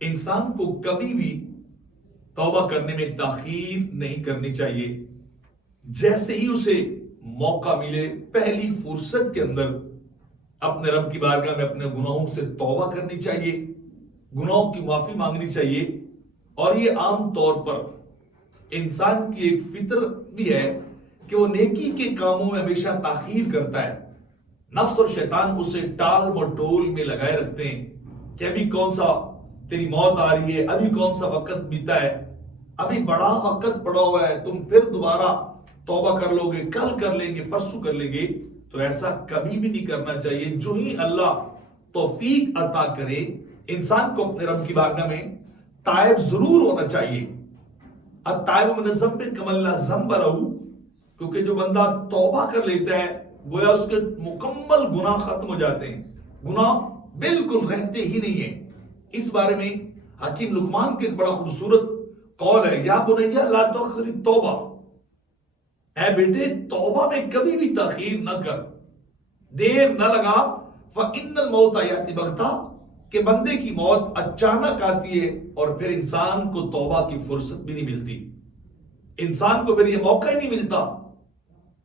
انسان کو کبھی بھی توبہ کرنے میں تاخیر نہیں کرنی چاہیے. جیسے ہی اسے موقع ملے پہلی فرصت کے اندر اپنے رب کی بارگاہ میں اپنے گناہوں سے توبہ کرنی چاہیے، گناہوں کی معافی مانگنی چاہیے. اور یہ عام طور پر انسان کی ایک فطرت بھی ہے کہ وہ نیکی کے کاموں میں ہمیشہ تاخیر کرتا ہے. نفس اور شیطان اسے ٹال مٹول میں لگائے رکھتے ہیں کہ ابھی کون سا تیری موت آ رہی ہے، ابھی کون سا وقت بیتا ہے، ابھی بڑا وقت پڑا ہوا ہے، تم پھر دوبارہ توبہ کر لو گے، کل کر لیں گے، پرسوں کر لیں گے. تو ایسا کبھی بھی نہیں کرنا چاہیے. جو ہی اللہ توفیق عطا کرے انسان کو اپنے رب کی بارگاہ میں تائب ضرور ہونا چاہیے. التائب من الذنب کمن لا ذنب لہ، کیونکہ جو بندہ توبہ کر لیتا ہے گویا اس کے مکمل گناہ ختم ہو جاتے ہیں، گناہ بالکل رہتے ہی نہیں ہیں. اس بارے میں حکیم لقمان کے ایک بڑا خوبصورت قول ہے، یا بنی لا تؤخر التوبہ، اے بیٹے توبہ میں کبھی بھی تاخیر نہ کر، دیر نہ لگا. فإن الموت یأتی بغتہ، کہ بندے کی موت اچانک آتی ہے اور پھر انسان کو توبہ کی فرصت بھی نہیں ملتی. انسان کو پھر یہ موقع ہی نہیں ملتا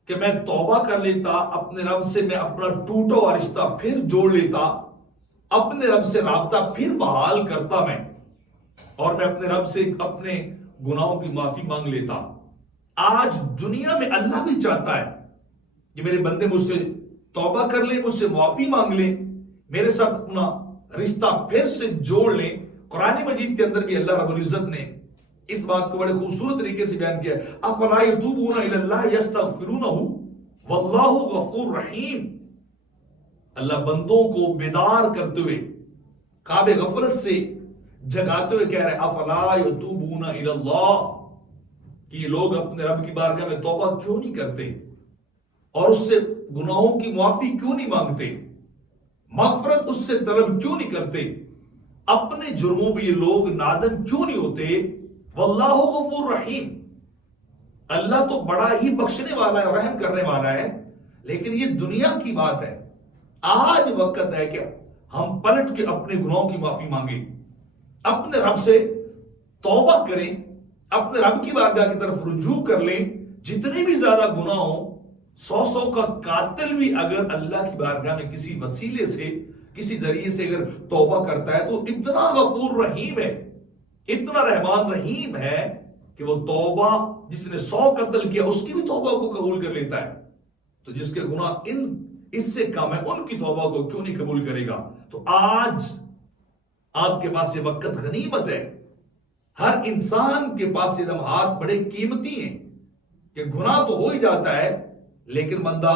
کہ میں توبہ کر لیتا، اپنے رب سے میں اپنا ٹوٹا ہوا رشتہ پھر جوڑ لیتا، اپنے رب سے رابطہ پھر بحال کرتا میں، اور میں اپنے رب سے اپنے گناہوں کی معافی مانگ لیتا. آج دنیا میں اللہ بھی چاہتا ہے کہ میرے بندے مجھ سے توبہ کر لیں، مجھ سے معافی مانگ لیں، میرے ساتھ اپنا رشتہ پھر سے جوڑ لیں. قرآن مجید کے اندر بھی اللہ رب العزت نے اس بات کو بڑے خوبصورت طریقے سے بیان کیا. افلا یتوبون الی اللہ یستغفرونہ واللہ غفور رحیم. اللہ بندوں کو بیدار کرتے ہوئے، خواب غفلت سے جگاتے ہوئے کہہ رہے افلا یتوبون الی اللہ، کہ یہ لوگ اپنے رب کی بارگاہ میں توبہ کیوں نہیں کرتے اور اس سے گناہوں کی معافی کیوں نہیں مانگتے، مغفرت اس سے طلب کیوں نہیں کرتے، اپنے جرموں پہ یہ لوگ نادم کیوں نہیں ہوتے. واللہ غفور رحیم، اللہ تو بڑا ہی بخشنے والا ہے اور رحم کرنے والا ہے. لیکن یہ دنیا کی بات ہے. آج وقت ہے کہ ہم پلٹ کے اپنے گناہوں کی معافی مانگیں، اپنے رب سے توبہ کریں، اپنے رب کی بارگاہ کی طرف رجوع کر لیں. جتنے بھی زیادہ گناہ ہوں، 100 کا قاتل بھی اگر اللہ کی بارگاہ میں کسی وسیلے سے، کسی ذریعے سے اگر توبہ کرتا ہے تو اتنا غفور رحیم ہے، اتنا رحمان رحیم ہے کہ وہ توبہ جس نے 100 قتل کیا اس کی بھی توبہ کو قبول کر لیتا ہے. تو جس کے گناہ اس سے کم ہے ان کی توبہ کو کیوں نہیں قبول کرے گا. تو آج آپ کے پاس یہ وقت غنیمت ہے. ہر انسان کے پاس یہ لمحات بڑے قیمتی ہیں کہ گناہ تو ہو ہی جاتا ہے، لیکن بندہ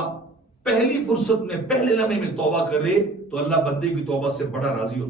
پہلی فرصت میں پہلے لمحے میں توبہ کرے تو اللہ بندے کی توبہ سے بڑا راضی ہوتا ہے.